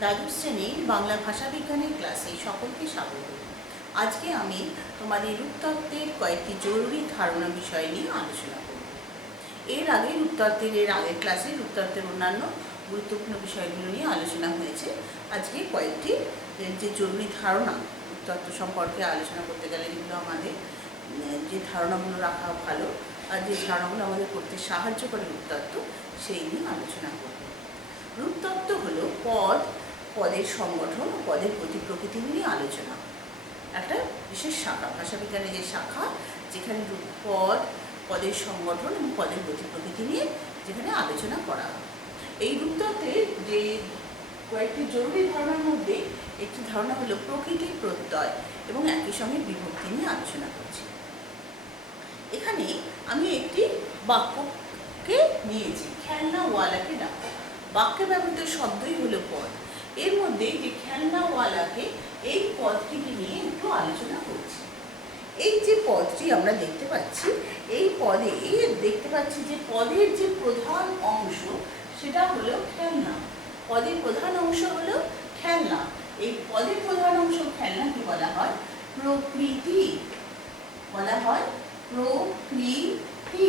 দ্বাদশ শ্রেণীর বাংলা ভাষা বিজ্ঞানের ক্লাসে সকলকে স্বাগত। আজকে আমি তোমাদের রূপতত্ত্বের কয়েকটি জরুরি ধারণা বিষয় নিয়ে আলোচনা করব। এর আগের ক্লাসে রূপতত্ত্বের অন্যান্য গুরুত্বপূর্ণ বিষয়গুলো নিয়ে আলোচনা হয়েছে। আজকে কয়েকটি যে জরুরি ধারণা রূপতত্ত্ব সম্পর্কে আলোচনা করতে গেলে যেগুলো আমাদের যে ধারণাগুলো রাখা ভালো আর যে ধারণাগুলো আমাদের করতে সাহায্য করে রূপতত্ত্ব, সেই নিয়ে আলোচনা করব। রূপতত্ত্ব হলো পদের সংগঠন ও পদের গতি প্রকৃতি নিয়ে আলোচনা। একটা বিশেষ শাখা, ভাষাবিজ্ঞানের যে শাখা, যেখানে পদের সংগঠন এবং পদের গতি প্রকৃতি নিয়ে যেখানে আলোচনা করা হয়। এই রূপতত্ত্বের যে কয়েকটি জরুরি ধারণার মধ্যে একটি ধারণা হলো প্রকৃতি প্রত্যয় এবং একই সঙ্গে বিভক্তি নিয়ে আলোচনা করছি। এখানে আমি একটি বাক্যকে নিয়েছি, খেলনাওয়ালাকে ডাকা। বাক্যে ব্যবহৃত শব্দই হলো পদ। এর মধ্যে যে খেলনাওয়ালাকে, এই পদটিকে নিয়ে একটু আলোচনা করছি। এই যে পদটি আমরা দেখতে পাচ্ছি, এই পদে দেখতে পাচ্ছি যে পদের যে প্রধান অংশ সেটা হলো খেলনা। পদের প্রধান অংশ হলো খেলনা। এই পদের প্রধান অংশ খেলনাকে বলা হয় প্রকৃতি। বলা হয় প্রকৃতি।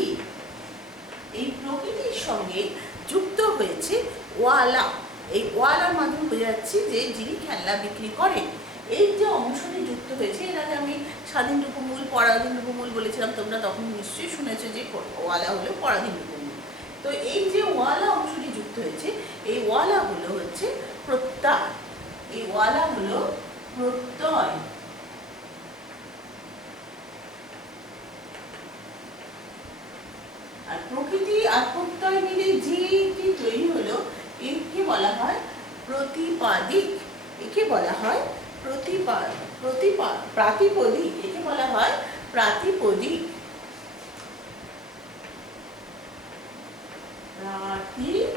এই প্রকৃতির সঙ্গে যুক্ত হয়েছে ওয়ালা। এই ওয়ালার মাধ্যমে বোঝা যাচ্ছে যে যিনি খেলনা বিক্রি করেন। এই যে অংশটি যুক্ত হয়েছে, এর আগে আমি স্বাধীন রূপমূল, পরাধীন রূপমূল বলেছিলাম, তোমরা তখন নিশ্চয়ই শুনেছো যে ওয়ালা হলো পরাধীন রূপমূল। তো এই যে ওয়ালা অংশটি যুক্ত হয়েছে, এই ওয়ালা হচ্ছে প্রত্যয়। এই ওয়ালা হলো প্রত্যয়। আর প্রকৃতি আর প্রত্যয় মিলে যেটি তৈরি হলো, একে বলা হয় প্রতিপাদিক। একে বলা হয় প্রাতিপদিক। একে বলা হয় প্রাতিপদিক। প্রাতিপদিক।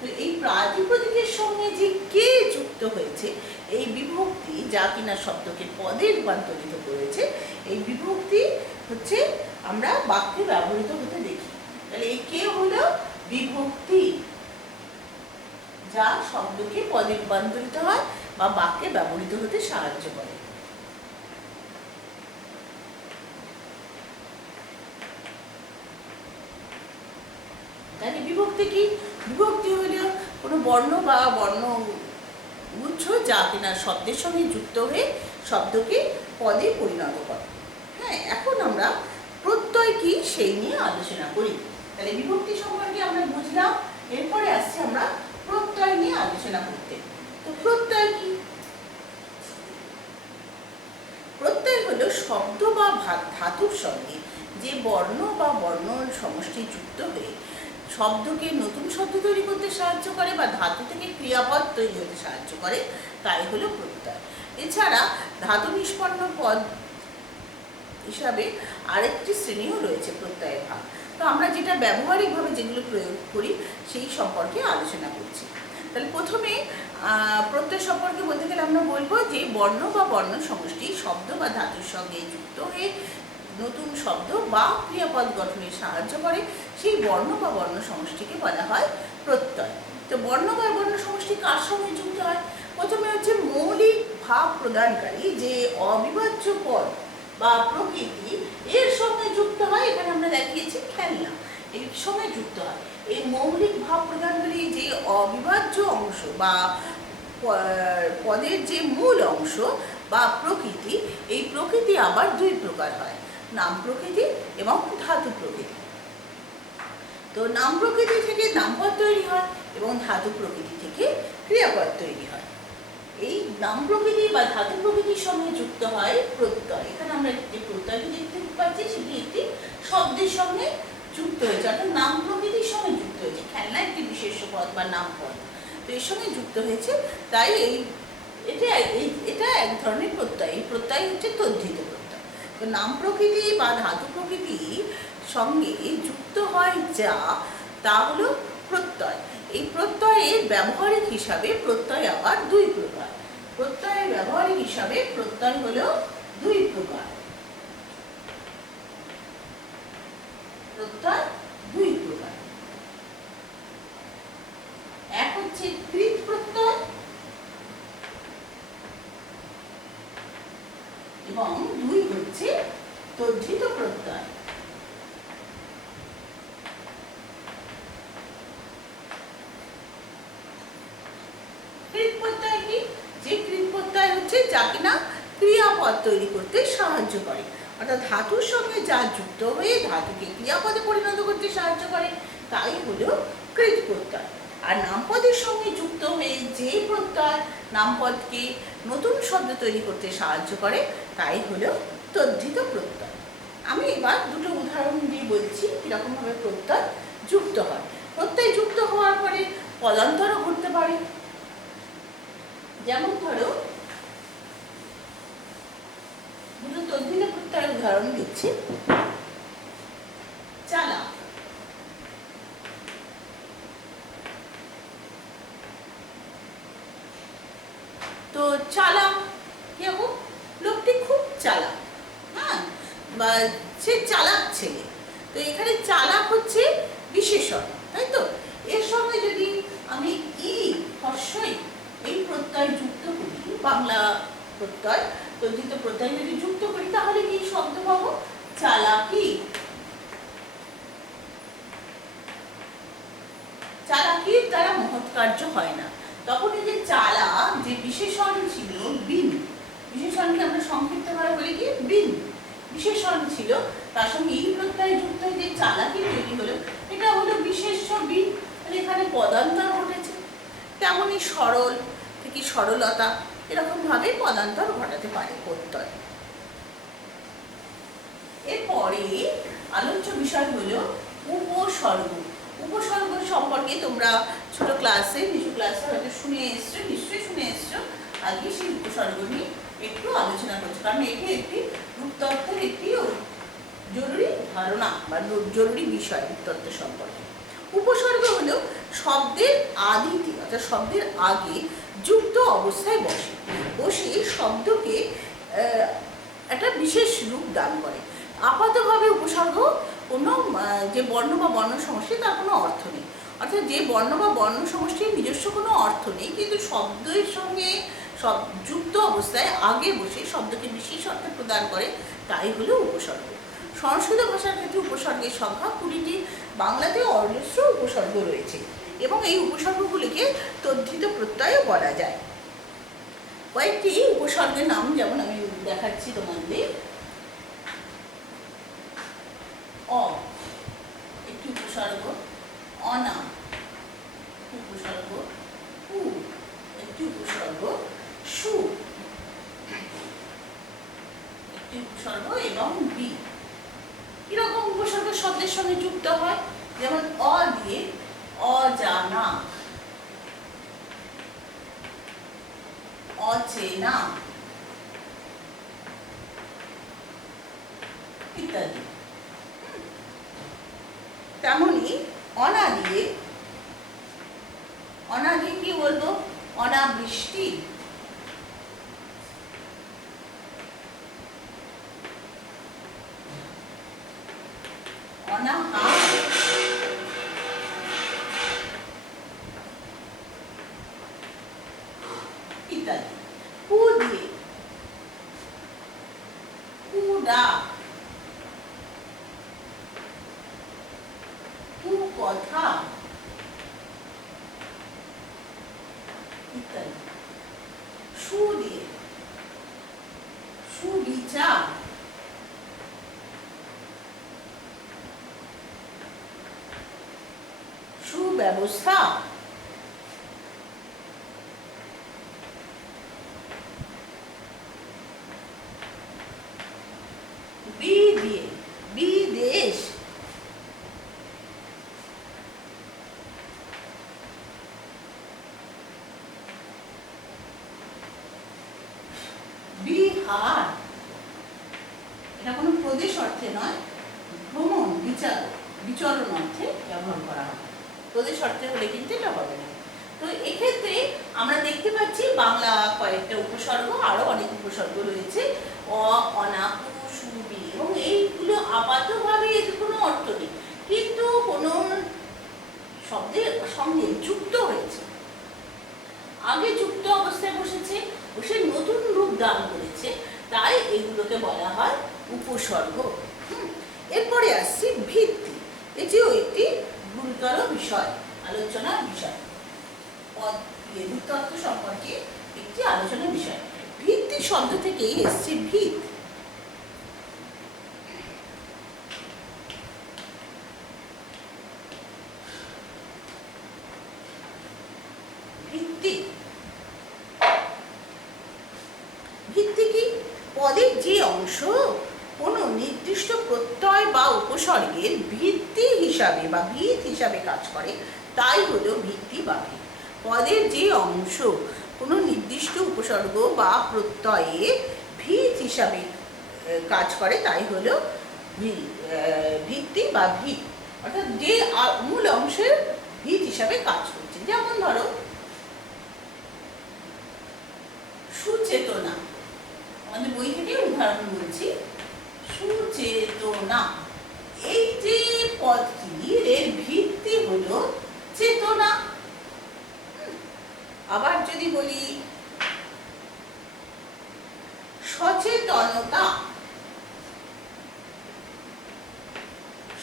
তো এই প্রাতিপদিকের সঙ্গে যে কে যুক্ত হয়েছে, এই বিভক্তি যা কিনা শব্দকে পদে রূপান্তরিত করেছে, এই বিভক্তি হচ্ছে আমরা বাক্যে ব্যবহৃত হতে দেখি। তাহলে এই কে হলো বিভক্তি, যা শব্দকে পদে রূপান্তরিত হয় বা বাক্যে ব্যবহৃত হতে সাহায্য করে। তাহলে বিভক্তি কি? বিভক্তি হলো কোনো বর্ণ বা বর্ণ গুচ্ছ যা কিনা শব্দের সঙ্গে যুক্ত হয়ে শব্দকে পদে পরিণত করে। হ্যাঁ, এখন আমরা প্রত্যয় কি সেই নিয়ে আলোচনা করি। তাহলে বিভক্তি সম্পর্কে আমরা বুঝলাম, এরপরে আসছি আমরা প্রত্যয় নিয়ে আলোচনা করতে। তো প্রত্যয় কি? প্রত্যয় হলো শব্দ বা ধাতুর সঙ্গে যে বর্ণ বা বর্ণ সমষ্টি যুক্ত হয়ে শব্দকে নতুন শব্দ তৈরি করতে সাহায্য করে বা ধাতু থেকে ক্রিয়াপদ তৈরি হতে সাহায্য করে, তাই হলো প্রত্যয়। এছাড়া ধাতু নিষ্পন্ন পদ হিসাবে আরেকটি শ্রেণীও রয়েছে প্রত্যয়ের ভাগ। তো আমরা যেটা ব্যবহারিকভাবে যেগুলো প্রয়োগ করি সেই সম্পর্কে আলোচনা করছি। তাহলে প্রথমে প্রত্যয় সম্পর্কে বলতে গেলে আমরা বলবো যে বর্ণ বা বর্ণ সমষ্টি শব্দ বা ধাতুর সঙ্গে যুক্ত হয়ে নতুন শব্দ বা ক্রিয়াপদ গঠনে সাহায্য করে, সেই বর্ণ বা বর্ণ সমষ্টিকে বলা হয় প্রত্যয়। তো বর্ণ বা বর্ণ সমষ্টি কার সঙ্গে যুক্ত হয়? প্রথমে হচ্ছে মৌলিক ভাব প্রদানকারী যে অবিভাজ্য পদ বা প্রকৃতি, এর সঙ্গে যুক্ত হয়। এখানে আমরা দেখিয়েছি খেলনা, এর সঙ্গে যুক্ত হয়। এই মৌলিক ভাব প্রদানকারী যে অবিভাজ্য অংশ বা পদের যে মূল অংশ বা প্রকৃতি, এই প্রকৃতি আবার দুই প্রকার হয়, নাম প্রকৃতি এবং ধাতু প্রকৃতি। তো নাম প্রকৃতি থেকে নামপদ তৈরি হয় এবং ধাতু প্রকৃতি থেকে ক্রিয়াপদ তৈরি হয়। এই নাম প্রকৃতি বা ধাতু প্রকৃতির সঙ্গে যুক্ত হয় প্রত্যয়। এখানে আমরা যে প্রত্যয়টি দেখতে পাচ্ছি সেটি একটি শব্দের সঙ্গে যুক্ত হয়েছে, অর্থাৎ নাম প্রকৃতির সঙ্গে যুক্ত হয়েছে। খেলনা একটি বিশেষ পদ বা নাম পদ, তো এর সঙ্গে যুক্ত হয়েছে, তাই এটা এক ধরনের প্রত্যয়। এই প্রত্যয় হচ্ছে তদ্ধিত প্রত্যয়। তো নাম প্রকৃতি বা ধাতু প্রকৃতি সঙ্গে যুক্ত হয় যা, তা হলো প্রত্যয়। এই প্রত্যয়ের ব্যবহারিক হিসাবে প্রত্যয় আবার দুই প্রকার। প্রত্যয়ের ব্যবহারিক হিসাবে প্রত্যয় হলো দুই প্রকার। প্রত্যয় দুই প্রকার। ক্রিয়াপদ তৈরি করতে সাহায্য করে। অর্থাৎ ধাতুর সঙ্গে যা যুক্ত হয়ে ধাতুকে ক্রিয়াপদে পরিণত করতে সাহায্য করে তাই হলো কৃৎ প্রত্যয়। আর নামপদের সঙ্গে যুক্ত হয়ে যে প্রত্যয় নামপদকে নতুন শব্দ তৈরি করতে সাহায্য করে তাই হলো তদ্ধিত প্রত্যয়। আমি এবার দুটো উদাহরণ দিয়ে বলছি কীরকমভাবে প্রত্যয় যুক্ত হয়। প্রত্যয় যুক্ত হওয়ার পরে পদান্তরও ঘটতে পারে। যেমন ধরো দুটো তদ্ধিত প্রত্যয়ের উদাহরণ দিচ্ছি। চালাক, তো চালাক কিরকম? লোকটি খুব চালাক, হ্যাঁ, বা সে চালাক ছেলে। তো এখানে চালাক হচ্ছে বিশেষণ, তাই তো? এর সঙ্গে যদি আমি ই হর্ষই এই প্রত্যয় যুক্ত করি, বাংলা প্রত্যয় তদ্ধিত প্রত্যয় যদি যুক্ত করি তাহলে কি শব্দ পাবো? চালাকি। চালাকির দ্বারা মহৎ কার্য হয় না। তখন এই যে চালা যে বিশেষণ ছিল বিন, বিশেষণকে আমরা সংক্ষিপ্তভাবে বলি কি বিন, বিশেষণ ছিল তার সঙ্গে এই প্রত্যয় যুক্ত হয়ে যে চালাকি তৈরি হলো, এটা হলো বিশেষ্য বিন। এখানে পদান্তর ঘটেছে। তেমনই সরল থেকে সরলতা, এরকম ভাবে পদান্তর ঘটাতে পারে প্রত্যয়। এরপরে আলোচ্য বিষয় হলো উপসর্গ। উপসর্গ সম্পর্কে তোমরা ছোট ক্লাসে, নিচু ক্লাসে হয়তো শুনে এসছো, নিশ্চয়ই শুনে এসছো। আজকে সেই উপসর্গ নিয়ে একটু আলোচনা করছি, কারণ এটি একটি রূপতত্ত্বের একটি জরুরি ধারণা বা জরুরি বিষয় রূপতত্ত্ব সম্পর্কে। উপসর্গ হলো শব্দের আদিতে, অর্থাৎ শব্দের আগে যুক্ত অবস্থায় বসে শব্দকে একটা বিশেষ রূপ দান করে। আপাতভাবে উপসর্গ কোনো যে বর্ণ বা বর্ণ সমষ্টি তার কোনো অর্থ নেই, অর্থাৎ যে বর্ণ বা বর্ণ সমষ্টির নিজস্ব কোনো অর্থ নেই, কিন্তু শব্দের সঙ্গে সব যুক্ত অবস্থায় আগে বসে শব্দকে বিশেষ অর্থ প্রদান করে, তাই হলো উপসর্গ। সংস্কৃত ভাষার ক্ষেত্রে উপসর্গের সংখ্যা 20টি, বাংলাতে অজস্র উপসর্গ রয়েছে এবং এই উপসর্গগুলিকে তদ্ধিত প্রত্যয়ও বলা যায়। কয়েকটি উপসর্গের নাম যেমন আমি দেখাচ্ছি তোমাদের। অ একটি উপসর্গ, অনা উপসর্গ, উ একটি উপসর্গ, সু একটি উপসর্গ এবং বি। এরকম উপসর্গ শব্দের সঙ্গে যুক্ত হয়, যেমন অ দিয়ে অজানা, অচেনা ইত্যাদি। তেমনি অনা দিয়ে কি বলবো? অনাবৃষ্টি, অনাহার, ইত্যাদি। কু দিয়ে কুডা, কথা ইত্যাদি। সু দিয়ে সুবিচার, সুব্যবস্থা, বি দিয়ে বিদেশ, বিহার, এটা কোনো প্রদেশ অর্থে নয়, ভ্রমণ বিচরণ অর্থে ব্যবহার করা হয়। প্রদেশ অর্থে হলে কিন্তু এটা হবে না। তো এক্ষেত্রে আমরা দেখতে পাচ্ছি বাংলা কয়েকটা উপসর্গ, আরো অনেক উপসর্গ রয়েছে, অ, অনা, উ, সু, বি, এবং এইগুলো আপাতভাবে এর কোনো অর্থ নেই, কিন্তু কোনো শব্দের সঙ্গে যুক্ত হয়েছে, আগে যুক্ত অবস্থায় বসে নতুন রূপ দান করেছে, তাই এগুলোকে বলা হয় উপসর্গ। এরপরে আসছি ভিত্তি। এটিও একটি গুরুতর বিষয়, আলোচনার বিষয়, রূপতত্ত্ব সম্পর্কে একটি আলোচনার বিষয়। ভিত্তি শব্দ থেকেই এসছে ভিত। ভিত্তি, ভিত্তি কি? পদের যে অংশ কোনো নির্দিষ্ট প্রত্যয় বা উপসর্গের ভিত্তি হিসাবে বা ভিত হিসাবে কাজ করে তাই হলো ভিত্তি বা ভিত। পদের যে অংশ কোনো নির্দিষ্ট উপসর্গ বা প্রত্যয়ে ভিত হিসাবে কাজ করে তাই হলো ভিত্তি বা ভিত, অর্থাৎ যে মূল অংশের ভিত হিসাবে কাজ করছে। যেমন ধরো সুচেতনা, আমাদের বই থেকে উদাহরণ বলছি। সুচেতনা, এই যে পদটি এর ভিত্তি হলো চেতনা। আবার যদি বলি সচেতনতা,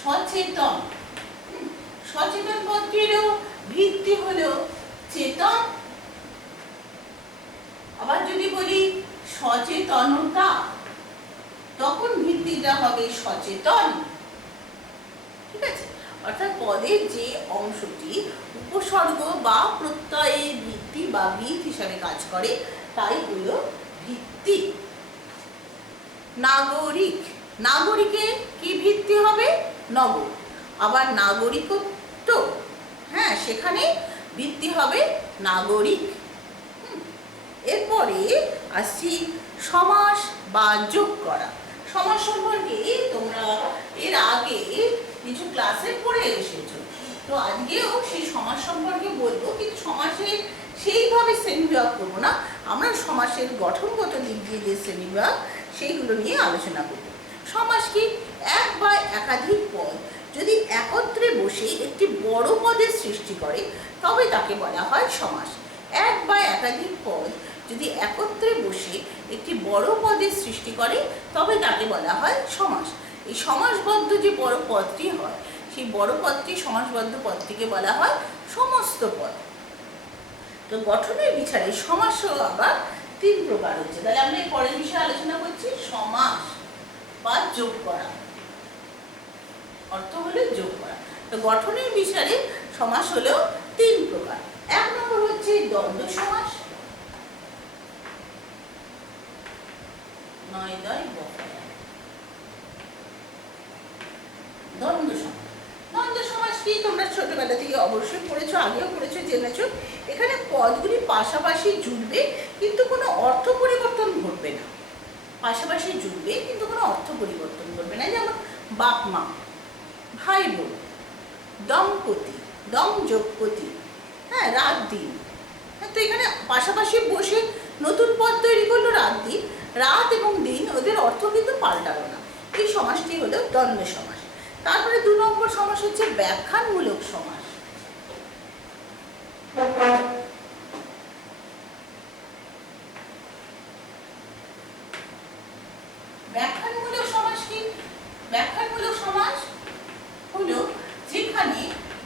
সচেতন, সচেতন পদটিরও ভিত্তি হলো চেতন। আবার যদি বলি সচেতনতা, তখন ভিত্তিটা হবে সচেতন। ঠিক আছে? অর্থাৎ পদের যে অংশটি উপসর্গ বা প্রত্যয়ের ভিত্তি বা ভিত হিসাবে কাজ করে তাই হলো ভিত্তি। নাগরিক, নাগরিকের কি ভিত্তি হবে? নগর। আবার নাগরিকত্ব, হ্যাঁ, সেখানে ভিত্তি হবে নাগরিক। এরপরে আসছি সমাস বা যোগ করা। সমাস সম্পর্কে তোমরা এর আগে কিছু ক্লাসে পড়ে এসেছো, তো আজকেও সেই সমাস সম্পর্কে বলবো, কিন্তু সমাসের সেইভাবে শ্রেণীবিভাগ করবো না, আমরা সমাসের গঠনগত দিক দিয়ে যে শ্রেণীবিভাগ সেইগুলো নিয়ে আলোচনা করব। সমাস কি? এক বা একাধিক পদ যদি একত্রে বসে একটি বড় পদের সৃষ্টি করে তবে তাকে বলা হয় সমাস। এক বা একাধিক পদ যদি একত্রে বসে একটি বড় পদের সৃষ্টি করে তবে তাকে বলা হয় সমাস। এই সমাসবদ্ধ যে বড় পদটি হয় সেই বড় পদটি, সমাসবদ্ধ পদটিকে বলা হয় সমস্ত পদ। তো গঠনের বিচারে সমাসও আবার তিন প্রকার হচ্ছে। তাহলে আমরা এই পরের বিষয়ে আলোচনা করছি সমাস বা যোগ করা। অর্থ হলো যোগ করা। তো গঠনের বিচারে সমাস হলো তিন প্রকার। এক নম্বর হচ্ছে দ্বন্দ্ব সমাস। দ্বন্দ্ব সমাস, দ্বন্দ্ব সমাস কি? তোমরা ছোটবেলা থেকে অবশ্যই পড়েছো, আগেও পড়েছো, জেনেছো। এখানে পদগুলি পাশাপাশি জুড়বে কিন্তু কোনো অর্থ পরিবর্তন ঘটবে না। পাশাপাশি জুড়বে কিন্তু কোনো অর্থ পরিবর্তন ঘটবে না। যেমন বাপ মা, ভাই বোন, দম্পতি, দম যোগপতি, হ্যাঁ, রাত দিন। তো এখানে পাশাপাশি বসে নতুন পদ তৈরি করলো রাত দিন। রাত এবং দিন, ওদের অর্থ কিন্তু পাল্টালো না। এই সমাসটি হলো দ্বন্দ্ব সমাস। তারপরে দু নম্বর সমাস হচ্ছে ব্যাখ্যানমূলক সমাস। ব্যাখ্যানমূলক সমাস কি? ব্যাখ্যানমূলক সমাস হলো যেখানে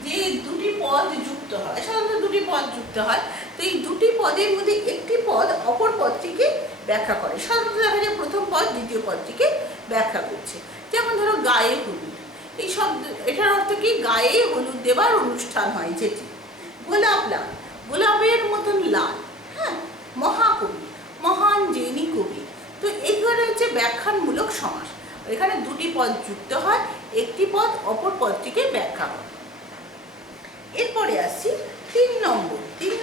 যে দুটি পদ যুক্ত হয়, সাধারণত দুটি পদ যুক্ত হয়, তো এই দুটি পদের মধ্যে একটি পদ অপর পদটিকে ব্যাখ্যা করে। সাধারণত দেখা যায় প্রথম পদ দ্বিতীয় পদটিকে ব্যাখ্যা করছে। যেমন ধরো গায়ে হলুদ, এই শব্দ, এটার অর্থ কি? গায়ে হলুদ দেবার অনুষ্ঠান হয় যেটি। গোলাপ লাল, গোলাপের মতন লাল, হ্যাঁ। মহাকবি, মহান যিনি কবি। তো এইগুলো হচ্ছে ব্যাখ্যানমূলক সমাস। এখানে দুটি পদ যুক্ত হয়, একটি পদ অপর পদটিকে ব্যাখ্যা করে। এরপরে আসছি তিন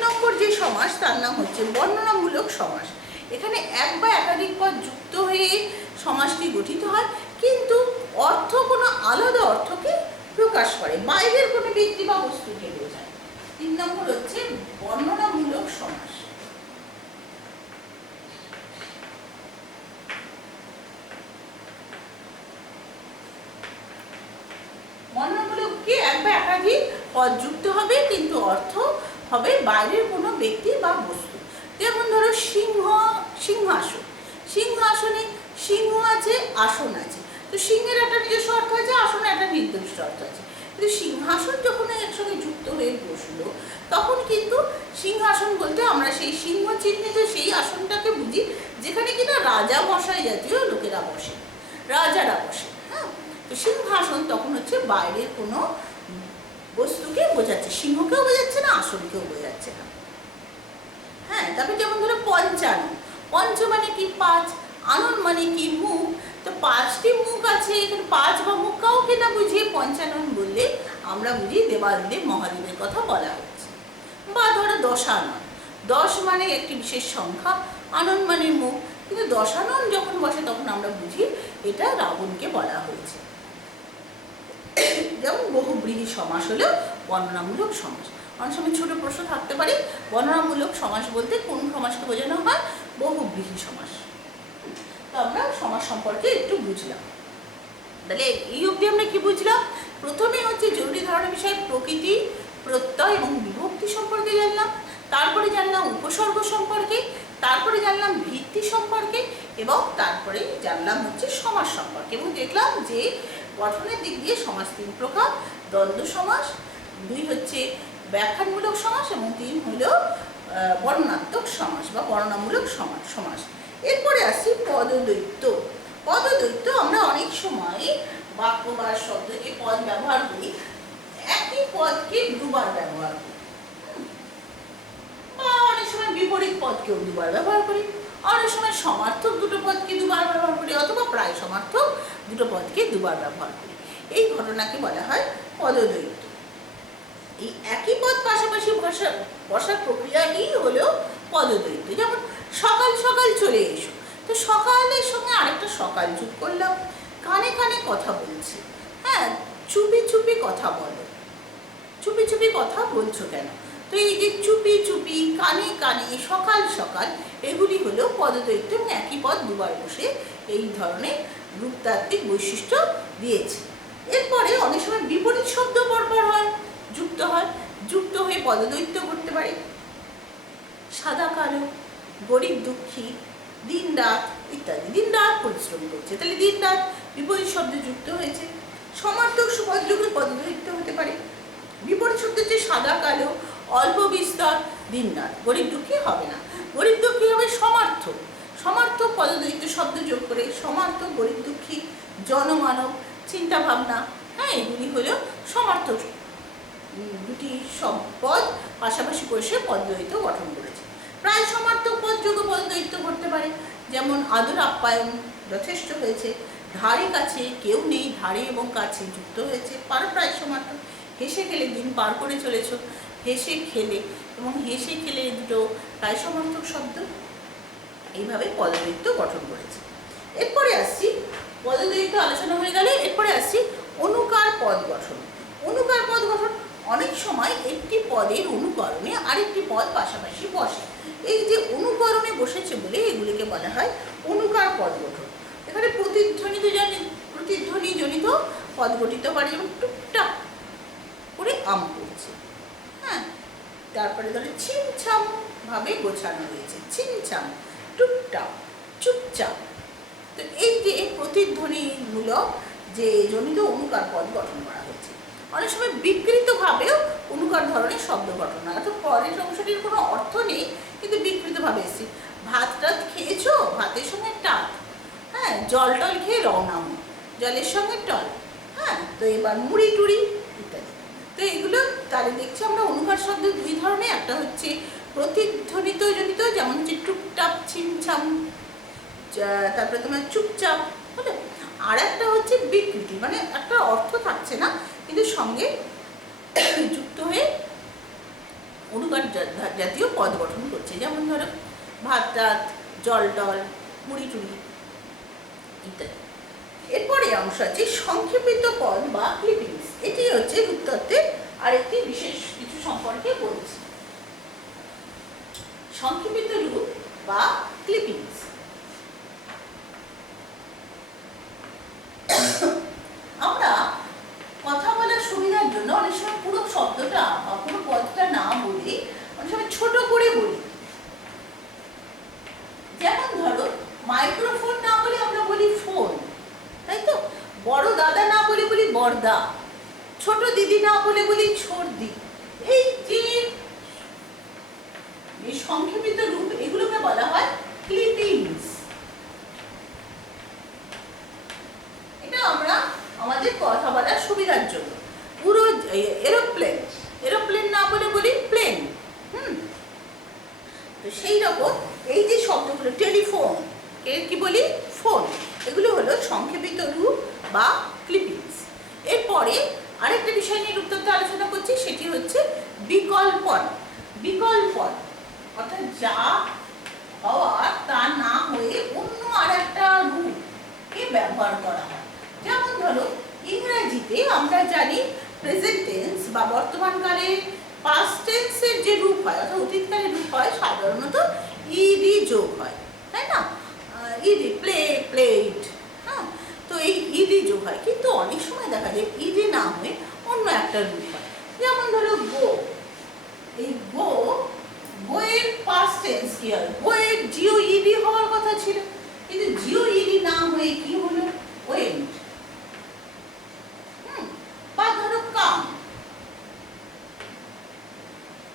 নম্বর যে সমাস তার নাম হচ্ছে বর্ণনামূলক সমাস। এখানে এক বা একাধিক পদ যুক্ত হয়ে সমাসটি গঠিত হয়, কিন্তু অর্থ কোনো আলাদা অর্থকে প্রকাশ করে, বাইরের কোনো ব্যক্তি বা বস্তুকে বোঝায়। তিন নম্বর হচ্ছে বর্ণনামূলক সমাস। বর্ণনামূলক কি? এক বা একাধিক পদ যুক্ত হবে কিন্তু অর্থ হবে বাইরের কোনো ব্যক্তি বা বস্তু। যেমন ধরো সিংহাসন, সিংহাসনে সিংহ আছে, আসন আছে। তো সিংহের একটা নিজস্ব অর্থ আছে, আসনের একটা নির্দিষ্ট অর্থ আছে। কিন্তু সিংহাসন যখন একসঙ্গে যুক্ত হয়ে বসলো, তখন কিন্তু সিংহাসন বলতে আমরা সেই সিংহ চিহ্নিত সেই আসনটাকে বুঝি যেখানে কিনা রাজা মশাই জাতীয় লোকেরা বসে, রাজারা বসে। হ্যাঁ, তো সিংহাসন তখন হচ্ছে বাইরের কোনো বস্তুকে বোঝাচ্ছে, সিংহকেও বোঝাচ্ছে না, আসনকেও বোঝাচ্ছে না। হ্যাঁ, তারপরে যেমন ধরো পঞ্চানন, পঞ্চ মানে কি পাঁচ, আনন মানে কি মুখ, তো পাঁচটি মুখ আছে, এখানে পাঁচ বা মুখ কাউকে না বুঝিয়ে পঞ্চানন বললে আমরা বুঝি দেবাদিদেব মহাদেবের কথা বলা হচ্ছে। বা ধরো দশানন, দশ মানে একটি বিশেষ সংখ্যা, আনন মানে মুখ, কিন্তু দশানন যখন বসে তখন আমরা বুঝি এটা রাবণকে বলা হয়েছে। যেমন বহুব্রীহি সমাস হলো বর্ণনামূলক সমাস। অনেক সময় ছোট প্রশ্ন থাকতে পারে, বর্ণনামূলক সমাস বলতে কোন সমাসকে বোঝানো হয়? বহুব্রীহি সমাস। তো আমরা সমাস সম্পর্কে একটু বুঝলাম। তাহলে এই অবধি আমরা কি বুঝলাম? প্রথমে হচ্ছে জরুরি ধারণা বিষয়ে প্রকৃতি, প্রত্যয় এবং বিভক্তি সম্পর্কে জানলাম, তারপরে জানলাম উপসর্গ সম্পর্কে, তারপরে জানলাম ভিত্তি সম্পর্কে, এবং তারপরে জানলাম হচ্ছে সমাস সম্পর্কে, এবং দেখলাম যে গঠনের দিক দিয়ে সমাস তিন প্রকার: দ্বন্দ্ব সমাস, দুই হচ্ছে ব্যাখ্যানমূলক সমাস, এবং তিন হল বর্ণনাত্মক সমাস বা বর্ণনামূলক সমাস। এরপরে আসছি পদদ্বৈত। পদদ্বৈত আমরা অনেক সময় বাক্য বা শব্দকে পদ ব্যবহার করি, একই পদকে দুবার ব্যবহার করি, বা অনেক সময় বিপরীত পদকেও দুবার ব্যবহার করি, অনেক সময় সমার্থক দুটো পদকে দুবার ব্যবহার করি, অথবা প্রায় সমার্থক দুটো পদকে দুবার ব্যবহার করি। এই ঘটনাকে বলা হয় পদদ্বৈত। এই একই পদ পাশাপাশি বসার প্রক্রিয়াটি হলো পদদ্বৈত। যেমন সকাল সকাল চলে এসো, তো সকালের সঙ্গে আরেকটা সকাল যোগ করলাম। কানে কানে কথা বলছি, হ্যাঁ, চুপি চুপি কথা বলো, চুপি চুপি কথা বলছো কেন? তো এই যে চুপি চুপি, কানে কানে, সকাল সকাল, এগুলি হলো পদদ্বৈত, এবং একই পদ দুবার বসে এই ধরনের রূপতাত্ত্বিক বৈশিষ্ট্য দিয়েছে। এরপরে অনেক সময় বিপরীত শব্দ পরপর হয়, যুক্ত হয়, যুক্ত হয়ে পদদ্বৈত করতে পারে। সাদা কালো, গরিব দুঃখী, দিন রাত ইত্যাদি। দিন রাত পরিশ্রম করছে, তাহলে দিন রাত বিপরীত শব্দ যুক্ত হয়েছে। সমার্থক সুপদযোগে পদদ্বৈত হতে পারে। বিপরীত শব্দ হচ্ছে সাদা কালো, অল্প বিস্তর, দিন রাত। গরিব দুঃখী হবে না, গরিব দুঃখী হবে সমার্থক। সমার্থক পদদ্বৈত শব্দ যোগ করে সমার্থক, গরিব দুঃখী, জনমানব, চিন্তা ভাবনা, হ্যাঁ, এগুলি হলো সমার্থক। দুটি পদ পাশাপাশি বসে পদদ্বৈত গঠন করেছে। প্রায় সমার্থক পদ যোগে পদদ্বৈত করতে পারে, যেমন আদর আপ্যায়ন যথেষ্ট হয়েছে, ধারে কাছে কেউ নেই, ধারে এবং কাছে যুক্ত হয়েছে, প্রায় সমার্থক। হেসে খেলে দিন পার করে চলেছ, হেসে খেলে এবং হেসে খেলে দুটো প্রায় সমার্থক শব্দ। এইভাবে পদদ্বৈত গঠন করেছে। এরপরে আসছি, পদদ্বৈত আলোচনা হয়ে গেলে এরপরে আসছি অনুকার পদ গঠন। অনুকার পদ গঠন অনেক সময় একটি পদের অনুকরণে আরেকটি পদ পাশাপাশি বসে। এই যে অনুকরণে বসেছে বলে এগুলিকে বলা হয় অনুকার পদ গঠন। এখানে প্রতিধ্বনি জনিত পদ গঠিত পারে, যেমন টুকটাক করে আম করছে, হ্যাঁ, তারপরে ধরে ছিমছাম ভাবে গোছানো হয়েছে, ছিমছাম, টুকটাক, চুপচাপ। তো এই যে প্রতিধ্বনিমূলক যে জনিত অনুকার পদ গঠন করা হয়েছে। অনেক সময় বিকৃতভাবেও অনুকার ধরনের শব্দ গঠন হয়, অর্থাৎ পরের অংশটির কোনো অর্থ নেই কিন্তু বিকৃতভাবে এসেছে। ভাত টাত খেয়েছো, ভাতের সঙ্গে টাত, হ্যাঁ, জল টল খেয়ে রওনা হো, জলের সঙ্গে টল, হ্যাঁ, তো এবার মুড়ি টুড়ি ইত্যাদি। তো এগুলো তাহলে দেখছি আমরা অনুকার শব্দ দুই ধরনের, একটা হচ্ছে প্রতিধ্বনিত জনিত, যেমন হচ্ছে টুকটাপ, ছিমছাম, তারপরে তোমার চুপচাপ হলো, আর একটা হচ্ছে বিকৃতি, মানে একটা অর্থ থাকছে না কিন্তু সঙ্গে যুক্ত হয়ে অনুকার জাতীয় পদ গঠন করছে, যেমন ধরো ভাত টাত, জল টল, মুড়ি টুড়ি ইত্যাদি। এরপরে অংশ আছে সংক্ষেপিত পদ বা ক্লিপিংস। এটি হচ্ছে রূপতত্ত্বের আরেকটি বিশেষ কিছু সম্পর্কে বলছি। সংক্ষেপিত রূপ বা ক্লিপিংস। আমরা কথা বলার সুবিধার জন্য অনেক সময় পুরো শব্দটা বা পুরো পদটা না বলে অনেক সময় ছোট করে বলি। যেমন ধরো মাইক্রোফোন না বলে আমরা বলি ফোন, তাই তো? বড় দাদা না বলে বলি বড়দা, ছোট ছোট দিদি না বলে বলি ছোটদি। এই যে সংক্ষেপিত রূপ, এগুলোকে বলা হয় ক্লিপিংস। এটা আমরা আমাদের কথা বলার সুবিধার জন্য। পুরো এরোপ্লেন, এরোপ্লেন না বলে বলি প্লেন। তো সেই রকম এই যে শব্দগুলো, টেলিফোন এর কি বলি ফোন, এগুলো হলো সংক্ষেপিত রূপ বা ক্লিপিংস। এরপরে আরেকটা বিষয় নিয়ে রূপতত্ত্ব আলোচনা করছি, সেটি হচ্ছে বিকল্পন। বিকল্পন অর্থাৎ যা হওয়ার তা না হয়ে অন্য আর একটা রূপকে ব্যবহার করা হয়। যেমন ধরো ইংরেজিতে আমরা জানি প্রেজেন্ট টেন্স বা বর্তমানকালে পাস্ট টেন্সের যে রূপ হয় অর্থাৎ অতীতকালের রূপ হয় সাধারণত ইডি যোগ হয়, তাই না? ইডি, প্লে, প্লেড, হ্যাঁ, তো এই ইডি যোগ হয়। কিন্তু অনেক সময় দেখা যায় ইডি না হয়ে অন্য একটা রূপ হয়। যেমন ধরো গো, এই গো, গোয়ের পাস্ট টেন্স কি হয়? গোয়ের জিও ইডি হওয়ার কথা ছিল, কিন্তু জিও ইডি না হয়ে কি হলো? ওয়েন্ট। বা ধরো কাম,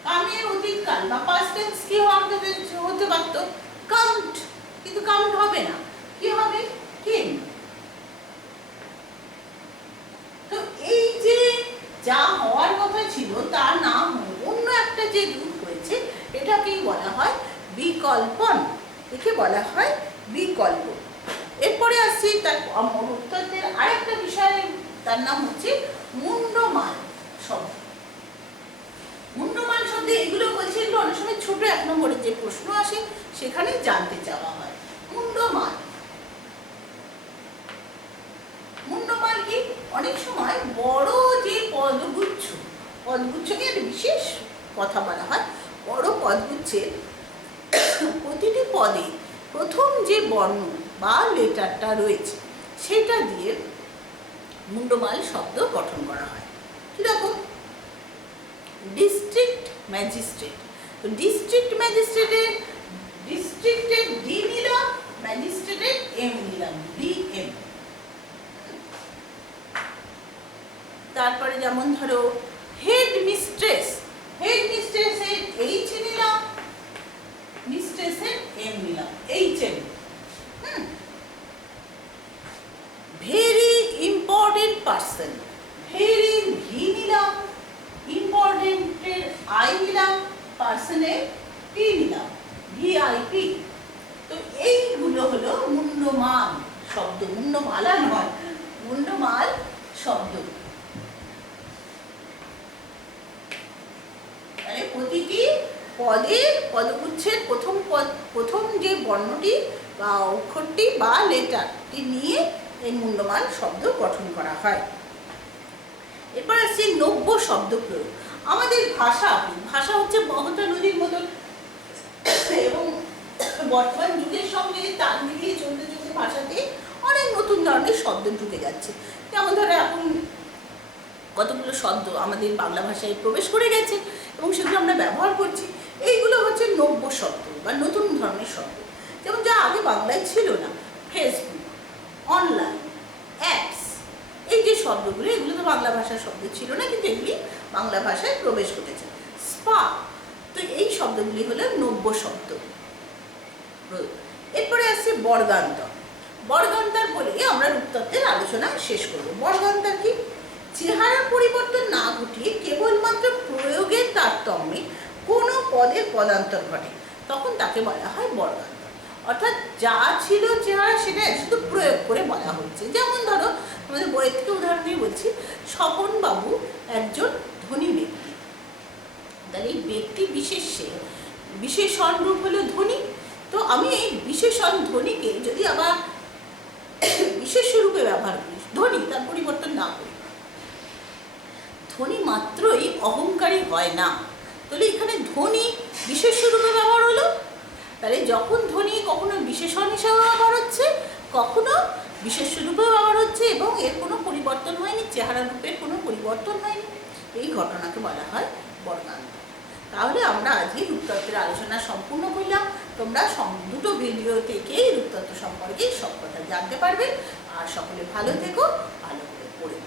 কামের অতীতকাল বা পাস্ট টেন্স কি হতে পারতো? কামড, কিন্তু কামড হবে না, কি হবে? কেম। তো এই যে যা হওয়ার কথা ছিল তা না হয়ে অন্য একটা যে রূপ হয়েছে, এটাকেই বলা হয় বিকল্পন। একে বলা হয় বিকল্প। এরপরে আসছি তার উত্তরের আরেকটা বিষয়, তার নাম হচ্ছে মুন্ডমাল শব্দ। মুন্ডমাল শব্দ এগুলো বলছি, এগুলো অনেক সময় ছোট 1 নম্বরের যে প্রশ্ন আসে সেখানে জানতে চাওয়া হয়। মুন্ডমাল, মুন্ডমাল কি? অনেক সময় বড় যে পদগুচ্ছ, পদগুচ্ছকে একটা বিশেষ কথা বলা হয়। বড় পদগুচ্ছের প্রতিটি পদে প্রথম যে বর্ণ বা লেটারটা রয়েছে সেটা দিয়ে মুন্ডমাল শব্দ গঠন করা হয়। কিরকম? ডিস্ট্রিক্ট ম্যাজিস্ট্রেট, তো ডিস্ট্রিক্ট ম্যাজিস্ট্রেটের ডিস্ট্রিক্টের ডি নিলাম, ম্যাজিস্ট্রেটের এম নিলাম, ডিএম। তারপরে যেমন ধরো হেড মিস্ট্রেস, হেড মিস্ট্রেসের এইচ নিলাম, মিস্ট্রেসের এম নিলাম, HM. Very important person, very V নিলাম, ইম্পর্টেন্টের আই নিলাম, পার্সনের পি নিলাম, ভিআইপি। তো এইগুলো হলো মুন্ডমাল শব্দ, মুন্ডমালা নয়, মুন্ডমাল শব্দ। মানে প্রতিটি পদের পদগুচ্ছের প্রথম যে বর্ণটি বা অক্ষরটি বা লেটারটি নিয়ে এই মুন্ডমাল শব্দ গঠন করা হয়। এরপর আসছে নব্য শব্দ প্রয়োগ। আমাদের ভাষা, ভাষা হচ্ছে বহতা নদীর মতন, এবং বর্তমান যুগের সঙ্গে তাল মিলিয়ে চলতে চলতে ভাষাতে অনেক নতুন ধরনের শব্দ ঢুকে যাচ্ছে। যেমন ধরো এখন কতগুলো শব্দ আমাদের বাংলা ভাষায় প্রবেশ করে গেছে এবং সেগুলো আমরা ব্যবহার করছি। এইগুলো হচ্ছে নব্য শব্দ বা নতুন ধরনের শব্দ, যেমন যা আগে বাংলায় ছিল না। ফেসবুক, অনলাইন, অ্যাপস, এই যে শব্দগুলো, এগুলো তো বাংলা ভাষার শব্দ ছিল না, কিন্তু এগুলি বাংলা ভাষায় প্রবেশ ঘটেছে। স্পা, তো এই শব্দগুলি হলো নব্য শব্দ। এরপরে আসছে বর্গান্তর। বর্গান্তর বলে আমরা রূপতত্ত্বের আলোচনা শেষ করব। বর্গান্তর কি? চেহারার পরিবর্তন না ঘটিয়ে কেবলমাত্র প্রয়োগের তারতম্যে কোনো পদের পদান্তর ঘটে, তখন তাকে বলা হয় বর্গান্তর। অর্থাৎ যা ছিল চেহারা সেটা শুধু প্রয়োগ করে বলা হচ্ছে। যেমন ধরো আমাদের বইয়ের থেকে উদাহরণ দিয়ে বলছি, স্বপনবাবু একজন ধনী ব্যক্তি। তাহলে এই ব্যক্তি বিশেষে বিশেষণ রূপ হলো ধনী। তো আমি এই বিশেষণ ধনীকে যদি আবার বিশেষ রূপে ব্যবহার করি, ধনী, তার পরিবর্তন না করি, ধনী মাত্রই অহংকারী হয় না। তাহলে এখানে ধনী বিশেষ রূপে ব্যবহার হলো। তাহলে যখন ধনী কখনো বিশেষণ হিসেবে ব্যবহার হচ্ছে, কখনো বিশেষ রূপে ব্যবহার হচ্ছে, এবং এর কোনো পরিবর্তন হয়নি, চেহারা রূপের কোনো পরিবর্তন হয়নি, এই ঘটনাকে বলা হয় বর্গান্তর। তাহলে আমরা আজকে রূপতত্ত্বের আলোচনা সম্পূর্ণ করলাম। তোমরা দুটো ভিডিও থেকেই রূপতত্ত্ব সম্পর্কে সব কথা জানতে পারবে। আর সকলে ভালো থেকো, ভালো করে পড়ে।